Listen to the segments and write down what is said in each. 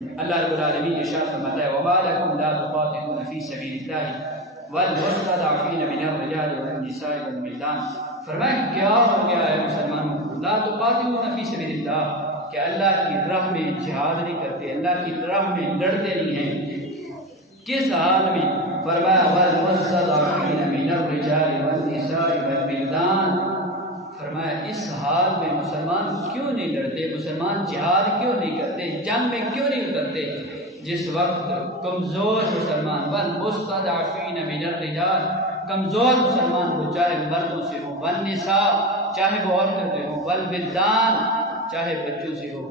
اللہ رب العالمین ارشاد فرماتا ہے وَمَا لَكُمْ لَا تُقَاتِلُونَ فِي سَبِيلِ اللَّهِ وَالْمُسْتَضْعَفِينَ مِنَ الرِّجَالِ وَالنِّسَاءِ وَالْوِلْدَانِ۔ فرمایا کیا ہو گیا ہے مسلمانوں کو، لا تقاتلون فی سبیل اللہ، کہ اللہ کی راہ میں جہاد نہیں کرتے، اللہ کی راہ میں لڑتے نہیں ہیں۔ کس حال میں؟ فرمایا وَالْمُسْتَضْعَفِينَ مِنَ الرِّجَالِ وَالنِّسَاءِ وَالْوِلْدَانِ۔ فرمایا اس حال میں مسلمان کیوں نہیں لڑتے، مسلمان جہاد کیوں نہیں کرتے، جنگ میں کیوں نہیں اترتے، جس وقت کمزور مسلمان والمستضعفین من الرجال، کمزور مسلمان کو چاہے مردوں سے ہو، والنساء چاہے وہ عورتوں سے ہو، والولدان چاہے بچوں سے ہو،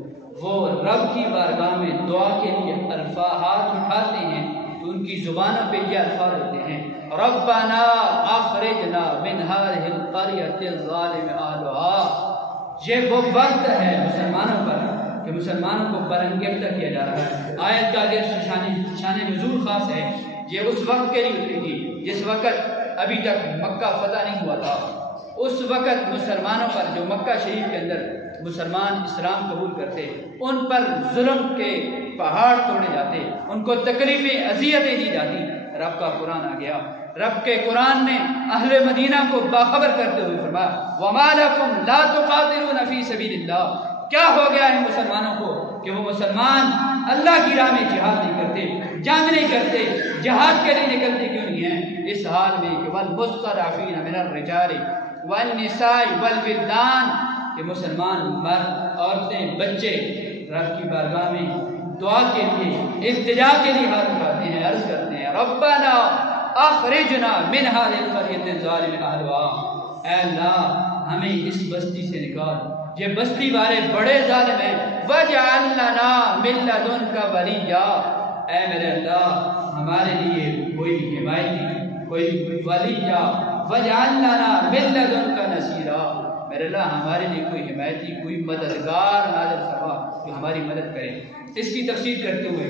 وہ رب کی بارگاہ میں دعا کے لیے ہاتھ اٹھاتے ہیں تو ان کی زبانوں پہ یہ الفاظ ہوتے ہیں ربنا اخرجنا من هذه القرية الظالم اهلها۔ یہ وہ وقت ہے مسلمانوں پر کہ مسلمانوں کو برانگیختہ کیا جا رہا ہے۔ آیت کا اگر شان نزول خاص ہے، یہ اس وقت کے لیے اتری تھی جس وقت ابھی تک مکہ فتح نہیں ہوا تھا۔ اس وقت مسلمانوں پر جو مکہ شریف کے اندر مسلمان اسلام قبول کرتے، ان پر ظلم کے پہاڑ توڑے جاتے، ان کو تکلیفیں اذیتیں دی جاتی۔ رب کا قرآن آ گیا، رب کے قرآن نے اہل مدینہ کو باخبر کرتے ہوئے فرمایا وَمَا لَكُمْ لَا تُقَاتِلُونَ فِي سَبِيلِ اللَّهِ۔ کیا ہو گیا ہے مسلمانوں کو کہ وہ مسلمان اللہ کی راہ میں جہاد نہیں کرتے، جنگ نہیں کرتے، جہاد کے لیے نکلتے کیوں نہیں ہیں؟ اس حال میں کہ وَالْمُسْتَضْعَفِينَ مِنَ الرِّجَالِ وَالنِّسَاءِ وَالْوِلْدَانِ، کہ مسلمان مرد، عورتیں، بچے رب کی بارگاہ میں دعا کے لیے، التجا کے لیے ہاتھ اٹھاتے ہیں، عرض کرتے ہیں ربنا اخرجنا من هذه القرية الظالم اهلها۔ اے اللہ ہمیں اس بستی سے نکال، یہ بستی والے بڑے ظالم ہیں۔ واجعل لنا من لدنك وليا، اے میرے اللہ ہمارے لیے کوئی حمایتی، کوئی ولیہ، واجعل لنا من لدنك نصيرا، میرے اللہ ہمارے لیے کوئی حمایتی، کوئی مددگار نازل فرما جو ہماری مدد کرے۔ اس کی تفسیر کرتے ہوئے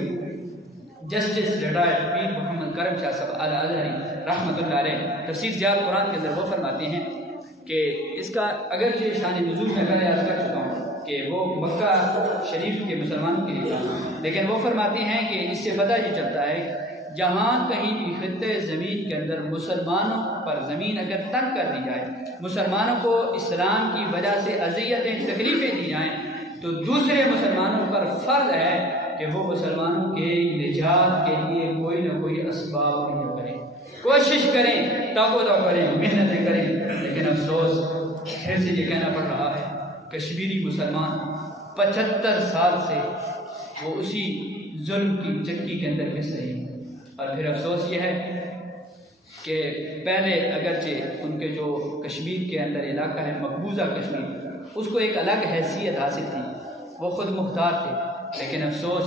جسٹس ریٹائرڈ پیر محمد کرم شاہ صاحب الازہری رحمۃ اللہ علیہ تفسیر ضیاء القرآن کے اندر وہ فرماتے ہیں کہ اس کا اگرچہ شان نزول میں پہلے عرض کر چکا ہوں کہ وہ مکہ شریف کے مسلمانوں کے لیے تھا، لیکن وہ فرماتے ہیں کہ اس سے پتہ یہ چلتا ہے جہاں کہیں بھی خطے زمین کے اندر مسلمانوں پر زمین اگر تنگ کر دی جائے، مسلمانوں کو اسلام کی وجہ سے اذیتیں تکلیفیں دی جائیں، تو دوسرے مسلمانوں پر فرض ہے کہ وہ مسلمانوں کے نجات کے لیے کوئی نہ کوئی اسباب مہیا کریں، کوشش کریں، توقع کریں، محنتیں کریں۔ لیکن افسوس پھر سے یہ کہنا پڑ رہا ہے کشمیری مسلمان 75 سال سے وہ اسی ظلم کی چکی کے اندر پھنس رہے ہیں۔ اور پھر افسوس یہ ہے کہ پہلے اگرچہ ان کے جو کشمیر کے اندر علاقہ ہے مقبوضہ کشمیر، اس کو ایک الگ حیثیت حاصل تھی، وہ خود مختار تھے، لیکن افسوس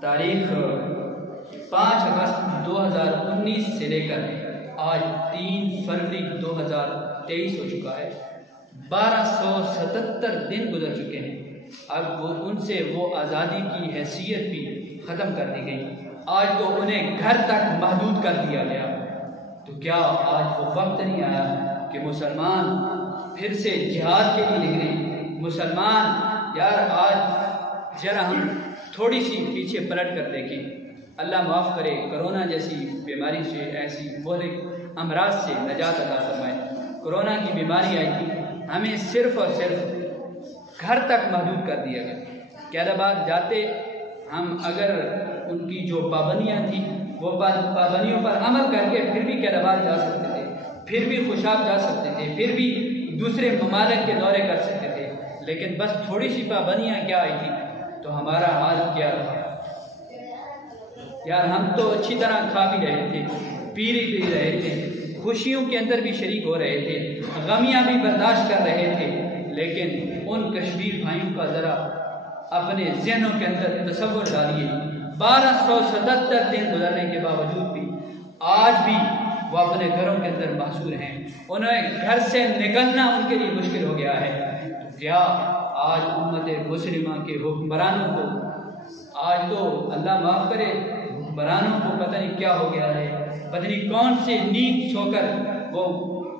تاریخ 5 اگست 2019 سے لے کر آج 3 فروری 2023 ہو چکا ہے، 1277 دن گزر چکے ہیں۔ اب ان سے وہ آزادی کی حیثیت بھی ختم کر دی گئی، آج تو انہیں گھر تک محدود کر دیا گیا۔ تو کیا آج وہ وقت نہیں آیا کہ مسلمان پھر سے جہاد کے لیے نکلیں؟ مسلمان یار آج ذرا ہم تھوڑی سی پیچھے پلٹ کر دیکھیں، اللہ معاف کرے کرونا جیسی بیماری سے، ایسی مہلک امراض سے نجات عطا فرمائے۔ کرونا کی بیماری آئی تھی، ہمیں صرف اور صرف گھر تک محدود کر دیا گیا۔ قید آباد جاتے ہم اگر ان کی جو پابندیاں تھیں وہ پابندیوں پر عمل کر کے پھر بھی قید آباد جا سکتے تھے، پھر بھی خوشاب جا سکتے تھے، پھر بھی دوسرے ممالک کے دورے کر سکتے تھے، لیکن بس تھوڑی سی پابندیاں کیا آئی تھی تو ہمارا حال کیا رہا یار۔ ہم تو اچھی طرح کھا بھی رہے تھے، پی رہے تھے، خوشیوں کے اندر بھی شریک ہو رہے تھے، غمیاں بھی برداشت کر رہے تھے، لیکن ان کشمیر بھائیوں کا ذرا اپنے ذہنوں کے اندر تصور ڈالیے، 1277 دن گزرنے کے باوجود بھی آج بھی وہ اپنے گھروں کے اندر محصور ہیں، انہیں گھر سے نکلنا ان کے لیے مشکل ہو گیا ہے۔ تو کیا آج امت مسلمہ کے حکمرانوں کو، آج تو اللہ معاف کرے حکمرانوں کو پتہ نہیں کیا ہو گیا ہے، پتہ نہیں کون سے نیند سو کر، وہ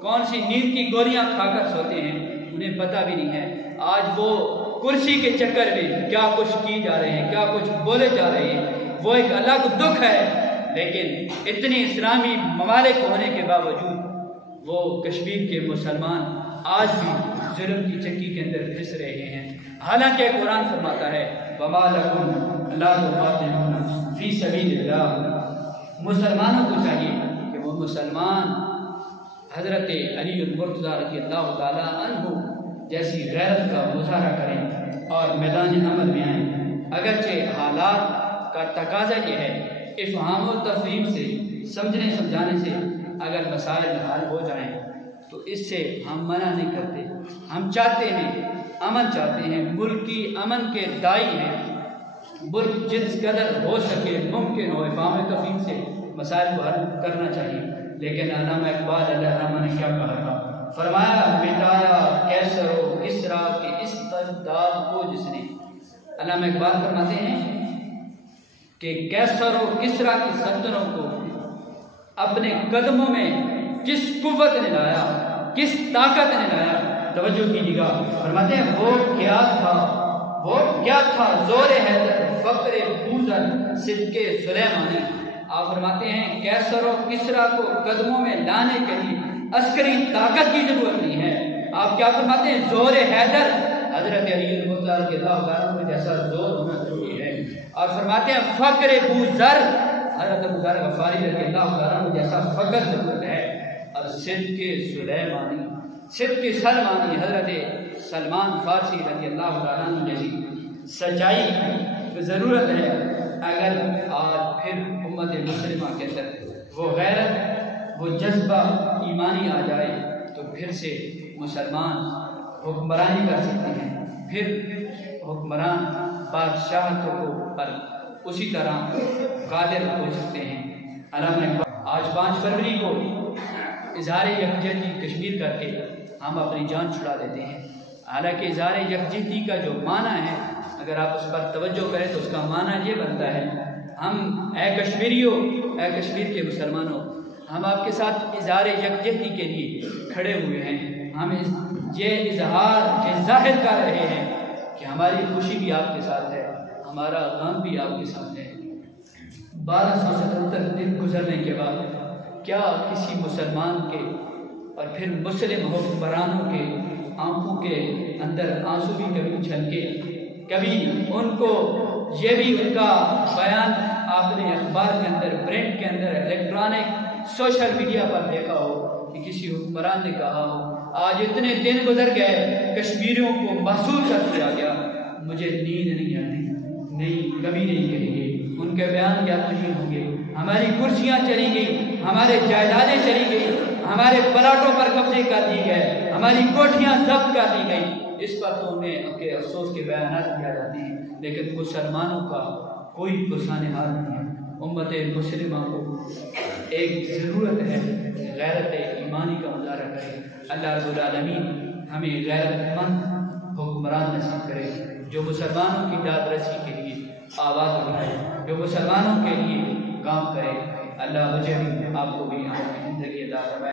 کون سی نیند کی گولیاں کھا کر سوتے ہیں، انہیں پتہ بھی نہیں ہے۔ آج وہ کرسی کے چکر میں کیا کچھ کی جا رہے ہیں، کیا کچھ بولے جا رہے ہیں، وہ ایک الگ دکھ ہے۔ لیکن اتنی اسلامی ممالک ہونے کے باوجود وہ کشمیر کے مسلمان آج بھی ظلم کی چکی کے اندر پھنس رہے ہیں، حالانکہ قرآن فرماتا ہے وَمَا لَكُمْ لَا تُقَاتِلُونَ فِي سَبِيلِ اللَّهِ۔ مسلمانوں کو چاہیے کہ وہ مسلمان حضرت علی المرتضیٰ رضی اللہ تعالیٰ عنہ جیسی غیرت کا مظاہرہ کریں اور میدان عمل میں آئیں، اگرچہ حالات کا تقاضا یہ ہے افہام و تفہیم سے، سمجھنے سمجھانے سے اگر مسائل حل ہو جائیں تو اس سے ہم منع نہیں کرتے، ہم چاہتے ہیں امن، چاہتے ہیں ملک کی امن کے دائی ہیں، ملک جس قدر ہو سکے ممکن ہو افہام و تفہیم سے مسائل کو حل کرنا چاہیے۔ لیکن علامہ اقبال علیہ الرحمہ نے کیا کہا تھا؟ فرمایا مٹایا کیسر و کسریٰ کے استبداد کو جس نے۔ علامہ اقبال فرماتے ہیں کہ کیسر و کسریٰ کی سلطنتوں کو اپنے قدموں میں کس قوت نے لایا، کس طاقت نے لایا، توجہ کیجیے گا۔ فرماتے ہیں وہ کیا تھا زور حیدر فقر بوزر صدق سلیمانی۔ آپ فرماتے ہیں کیسر و کسریٰ کو قدموں میں لانے کے لیے عسکری طاقت کی ضرورت نہیں ہے۔ آپ کیا فرماتے ہیں؟ زور حیدر حضرت علی المرتضیٰ رضی اللہ تعالیٰ عنہ جیسا زور ہونا ضروری ہے۔ اور فرماتے ہیں فقر بوزر حضرت ابو ذر غفاری رضی اللہ تعالیٰ عنہ جیسا فقر ضرورت ہے۔ اور صدق سلیمانی، صدق سلمانی حضرت سلمان فارسی رضی اللہ تعالیٰ عنہ جیسی سچائی کی ضرورت ہے۔ اگر آج پھر امت مسلمہ کے اندر وہ غیرت، وہ جذبہ ایمانی آ جائے تو پھر سے مسلمان حکمرانی کر سکتے ہیں، پھر حکمران بادشاہتوں کو پر اسی طرح قادر ہو سکتے ہیں۔ علامہ اقبال آج 5 فروری کو اظہار یکجہتی کشمیر کر کے ہم اپنی جان چھڑا دیتے ہیں، حالانکہ اظہار یکجہتی کا جو معنی ہے اگر آپ اس پر توجہ کریں تو اس کا معنی یہ بنتا ہے ہم اے کشمیریوں، اے کشمیر کے مسلمانوں، ہم آپ کے ساتھ اظہار یکجہتی کے لیے کھڑے ہوئے ہیں، ہم یہ ظاہر کر رہے ہیں کہ ہماری خوشی بھی آپ کے ساتھ ہے، ہمارا غم بھی آپ کے ساتھ ہے۔ 1277 دن گزرنے کے بعد کیا کسی مسلمان کے اور پھر مسلم حکمرانوں کے آنکھوں کے اندر آنسو بھی کبھی چھلکے؟ کبھی ان کو یہ بھی ان کا بیان آپ نے اخبار کے اندر، پرنٹ کے اندر، الیکٹرانک سوشل میڈیا پر دیکھا ہو کہ کسی حکمران نے کہا ہو آج اتنے دن گزر گئے کشمیریوں کو محسوس کر دیا گیا، مجھے نیند نہیں آتی؟ نہیں، کبھی نہیں کہیں گے، ان کے بیان یاد نہیں ہوں گے۔ ہماری کرسیاں چلی گئی، ہمارے جائیدادیں چلی گئی، ہمارے پلاٹوں پر قبضے کر دیے گئے، ہماری کوٹھیاں ضبط کر دی گئی، اس پر تو انہیں کے افسوس کے بیانات کیا جاتے ہیں، لیکن مسلمانوں کا کوئی پرسان حال نہیں ہے۔ امت مسلمہ کو ایک ضرورت ہے غیرت ایمانی کا مظاہرہ کرے۔ اللہ رب العالمین ہمیں غیرت مند حکمران نصیب کرے جو مسلمانوں کی داد رسی کے لیے آواز اٹھائے، جو مسلمانوں کے لیے کام کرے۔ اللہ مجھے بھی آپ کو بھی زندگی عطا فرمائے۔